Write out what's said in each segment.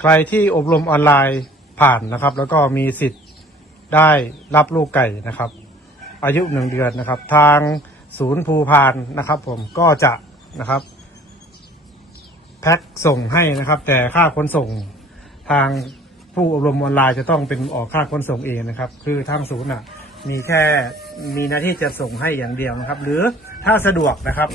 ใครที่อบรมออนไลน์ผ่านนะครับ แล้วก็มีสิทธิ์ได้รับลูกไก่นะครับ อายุหนึ่งเดือนนะครับ ทางศูนย์ภูพานนะครับ ผมก็จะนะครับ แพ็คส่งให้นะครับ แต่ค่าขนส่งทางผู้อบรมออนไลน์จะต้องเป็นออกค่าขนส่งเองนะครับ คือทางศูนย์อะมีแค่มีหน้าที่จะส่งให้อย่างเดียวนะครับ หรือถ้าสะดวกนะครับ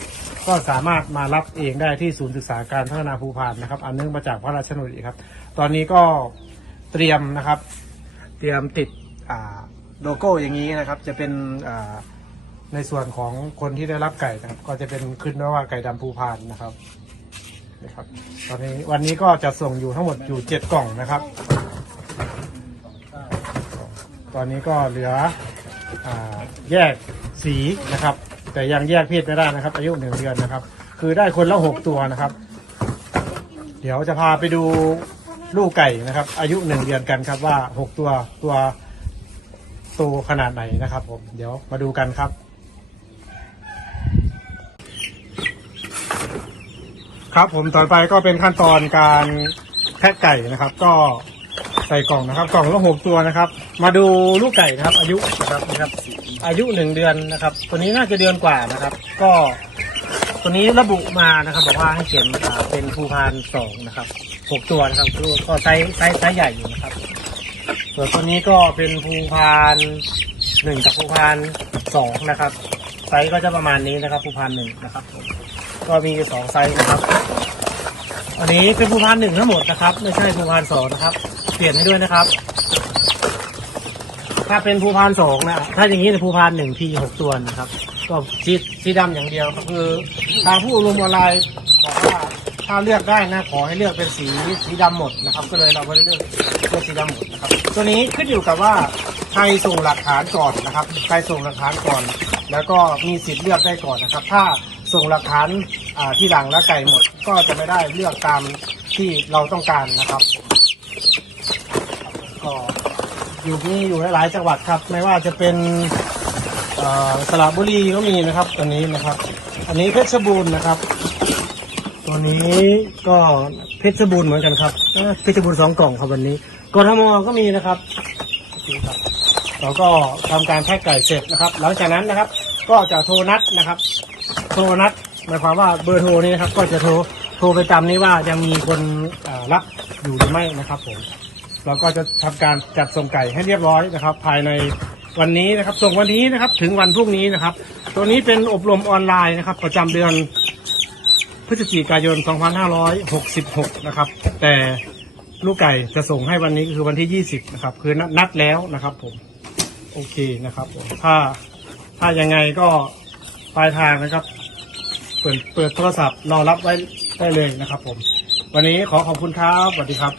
ก็สามารถมารับเองได้ที่ศูนย์ศึกษาการพัฒนาภูพานนะครับ อันเนื่องมาจากพระราชดำริครับ ตอนนี้ก็เตรียมนะครับ เตรียมติดอาโลโก้อย่างนี้นะครับ จะเป็นในส่วนของคนที่ได้รับไก่นะครับ ก็จะเป็นขึ้นว่าไก่ดำภูพานนะครับนะครับ ตอนนี้วันนี้ก็จะส่งอยู่ทั้งหมดอยู่เจ็ดกล่องนะครับ ตอนนี้ก็เหลืออแยกสีนะครับ แต่ยังแยกเพศไม่ได้นะครับ อายุหนึ่งเดือนนะครับ คือได้คนละหกตัวนะครับ เดี๋ยวจะพาไปดูลูกไก่นะครับ อายุหนึ่งเดือนกันครับว่าหกตัวตัวโตขนาดไหนนะครับ ผม เดี๋ยวมาดูกันครับครับผมต่อไปก็เป็นขั้นตอนการแพ็คไก่นะครับ ก็ ใส่กล่องนะครับ กล่องละหกตัวนะครับ มาดูลูกไก่นะครับ อายุนะครับนะครับ อายุหนึ่งเดือนนะครับ ตัวนี้น่าจะเดือนกว่านะครับ ก็ ตัวนี้ระบุมานะครับ บอกว่าให้เขียนอ่าเป็นภูพานสองนะครับหกตัวนะครับก็ไซส์ไซส์ไซส์ใหญ่อยู่นะครับ ส่วนตัวนี้ก็เป็นภูพานหนึ่งกับภูพานสองนะครับไซส์ก็จะประมาณนี้นะครับภูพานหนึ่งนะครับ ก็มีสองไซส์นะครับ อันนี้เป็นภูพานหนึ่งทั้งหมดนะครับ ไม่ใช่ภูพานสองนะครับ เปลี่ยนให้ด้วยนะครับ ถ้าเป็นภูพานสองนะ ถ้าอย่างนี้ในภูพานหนึ่งทีหกตัวนะครับ ก็สีสีดำอย่างเดียวก็คือทางผู้อบรมออนไลน์บอกว่าถ้าเลือกได้นะขอให้เลือกเป็นสีสีดำหมดนะครับ ก็เลยเราก็เลยเลือกเลือกสีดำหมดนะครับ ตัวนี้ขึ้นอยู่กับว่าใครส่งหลักฐานก่อนนะครับใครส่งหลักฐานก่อน แล้วก็มีสิทธิ์เลือกได้ก่อนนะครับ ถ้าส่งหลักฐานที่หลังแล้วไก่หมด ก็จะไม่ได้เลือกตามที่เราต้องการนะครับ ก็ อยู่นี่อยู่หลายๆจังหวัดครับ ไม่ว่าจะเป็นสระบุรีก็มีนะครับตัวนี้นะครับ อันนี้เพชรบูรณ์นะครับ ตัวนี้ก็เพชรบูรณ์เหมือนกันครับเพชรบูรณ์สองกล่องครับวันนี้กทมก็มีนะครับเราก็ทำการแพ็กไก่เสร็จนะครับ หลังจากนั้นนะครับ ก็จะโทรนัดนะครับ โทรนัดหมายความว่าเบอร์โทรนี้นะครับ ก็จะโทรโทรไปตามนี้ว่ายังมีคนรับอยู่หรือไม่นะครับผม เราก็จะทำการจัดส่งไก่ให้เรียบร้อยนะครับ ภายในวันนี้นะครับ ส่งวันนี้นะครับ ถึงวันพรุ่งนี้นะครับ ตัวนี้เป็นอบรมออนไลน์นะครับ ประจำเดือนพฤศจิกายน 2566 นะครับ แต่ลูกไก่จะส่งให้วันนี้คือวันที่ 20 นะครับ คือนัดนัดแล้วนะครับ ผม โอเคนะครับผมถ้าถ้ายังไงก็ปลายทางนะครับ เปิดเปิดโทรศัพท์รอรับไว้ได้เลยนะครับ ผม วันนี้ขอขอบคุณครับสวัสดีครับ